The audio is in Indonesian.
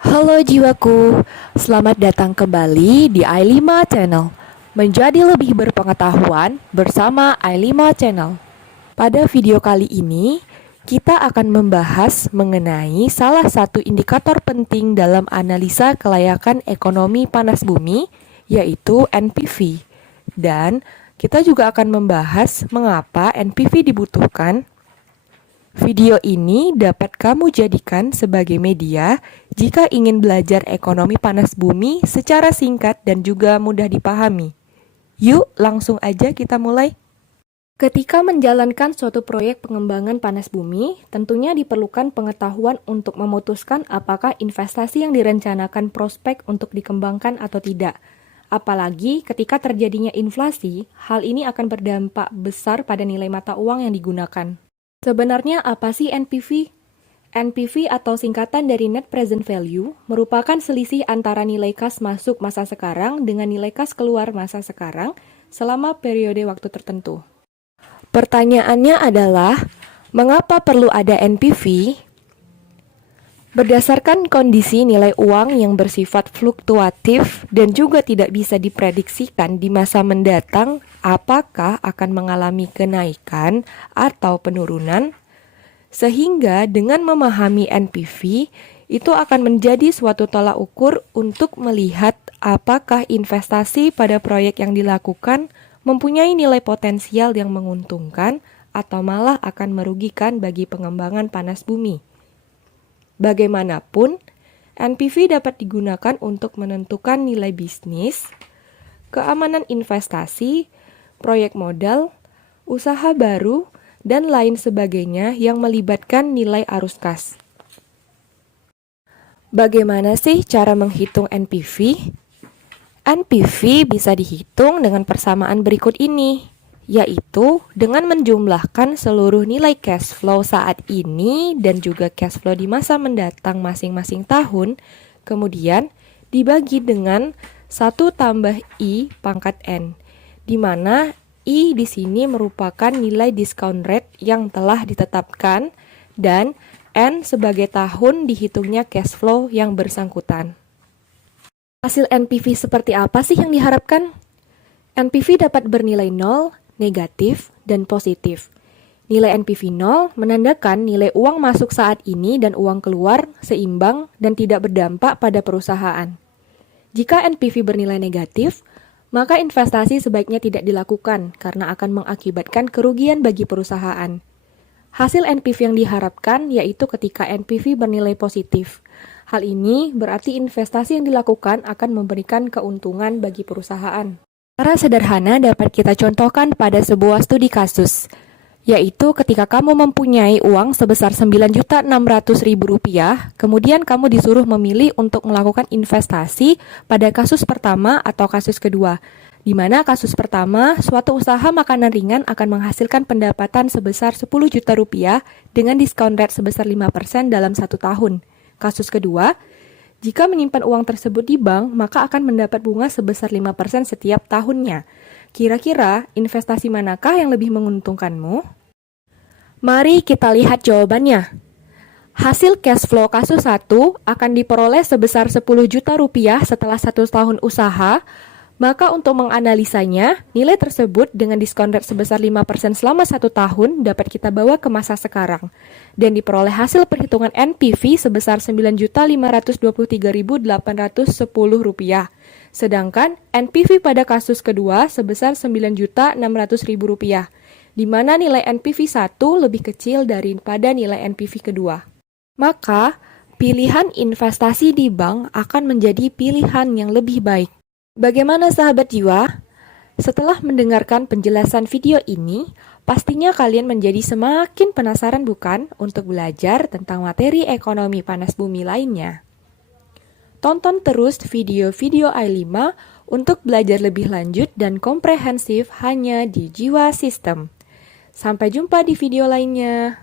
Halo jiwaku, selamat datang kembali di i5 Channel. Menjadi lebih berpengetahuan bersama i5 Channel. Pada video kali ini, kita akan membahas mengenai salah satu indikator penting dalam analisa kelayakan ekonomi panas bumi, yaitu NPV. Dan kita juga akan membahas mengapa NPV dibutuhkan. Video ini dapat kamu jadikan sebagai media jika ingin belajar ekonomi panas bumi secara singkat dan juga mudah dipahami. Yuk, langsung aja kita mulai. Ketika menjalankan suatu proyek pengembangan panas bumi, tentunya diperlukan pengetahuan untuk memutuskan apakah investasi yang direncanakan prospek untuk dikembangkan atau tidak. Apalagi ketika terjadinya inflasi, hal ini akan berdampak besar pada nilai mata uang yang digunakan. Sebenarnya apa sih NPV? NPV atau singkatan dari Net Present Value merupakan selisih antara nilai kas masuk masa sekarang dengan nilai kas keluar masa sekarang selama periode waktu tertentu. Pertanyaannya adalah, mengapa perlu ada NPV? Berdasarkan kondisi nilai uang yang bersifat fluktuatif dan juga tidak bisa diprediksikan di masa mendatang apakah akan mengalami kenaikan atau penurunan, sehingga dengan memahami NPV, itu akan menjadi suatu tolak ukur untuk melihat apakah investasi pada proyek yang dilakukan mempunyai nilai potensial yang menguntungkan atau malah akan merugikan bagi pengembangan panas bumi. Bagaimanapun, NPV dapat digunakan untuk menentukan nilai bisnis, keamanan investasi, proyek modal, usaha baru, dan lain sebagainya yang melibatkan nilai arus kas. Bagaimana sih cara menghitung NPV? NPV bisa dihitung dengan persamaan berikut ini, yaitu dengan menjumlahkan seluruh nilai cash flow saat ini dan juga cash flow di masa mendatang masing-masing tahun, kemudian dibagi dengan 1 tambah I pangkat N, di mana I di sini merupakan nilai discount rate yang telah ditetapkan dan N sebagai tahun dihitungnya cash flow yang bersangkutan. Hasil NPV seperti apa sih yang diharapkan? NPV dapat bernilai 0, negatif, dan positif. Nilai NPV 0 menandakan nilai uang masuk saat ini dan uang keluar seimbang dan tidak berdampak pada perusahaan. Jika NPV bernilai negatif, maka investasi sebaiknya tidak dilakukan karena akan mengakibatkan kerugian bagi perusahaan. Hasil NPV yang diharapkan yaitu ketika NPV bernilai positif. Hal ini berarti investasi yang dilakukan akan memberikan keuntungan bagi perusahaan. Cara sederhana dapat kita contohkan pada sebuah studi kasus, yaitu ketika kamu mempunyai uang sebesar Rp9.600.000, kemudian kamu disuruh memilih untuk melakukan investasi pada kasus pertama atau kasus kedua, di mana kasus pertama, suatu usaha makanan ringan akan menghasilkan pendapatan sebesar Rp10 juta dengan diskon rate sebesar 5% dalam 1 tahun. Kasus kedua, jika menyimpan uang tersebut di bank, maka akan mendapat bunga sebesar 5% setiap tahunnya. Kira-kira investasi manakah yang lebih menguntungkanmu? Mari kita lihat jawabannya. Hasil cash flow kasus 1 akan diperoleh sebesar Rp10 juta setelah 1 tahun usaha, maka untuk menganalisanya, nilai tersebut dengan diskon rate sebesar 5% selama 1 tahun dapat kita bawa ke masa sekarang, dan diperoleh hasil perhitungan NPV sebesar Rp9.523.810. Sedangkan NPV pada kasus kedua sebesar Rp9.600.000, di mana nilai NPV 1 lebih kecil daripada nilai NPV kedua. Maka, pilihan investasi di bank akan menjadi pilihan yang lebih baik. Bagaimana sahabat jiwa? Setelah mendengarkan penjelasan video ini, pastinya kalian menjadi semakin penasaran bukan untuk belajar tentang materi ekonomi panas bumi lainnya. Tonton terus video-video i5 untuk belajar lebih lanjut dan komprehensif hanya di Jiwa Sistem. Sampai jumpa di video lainnya.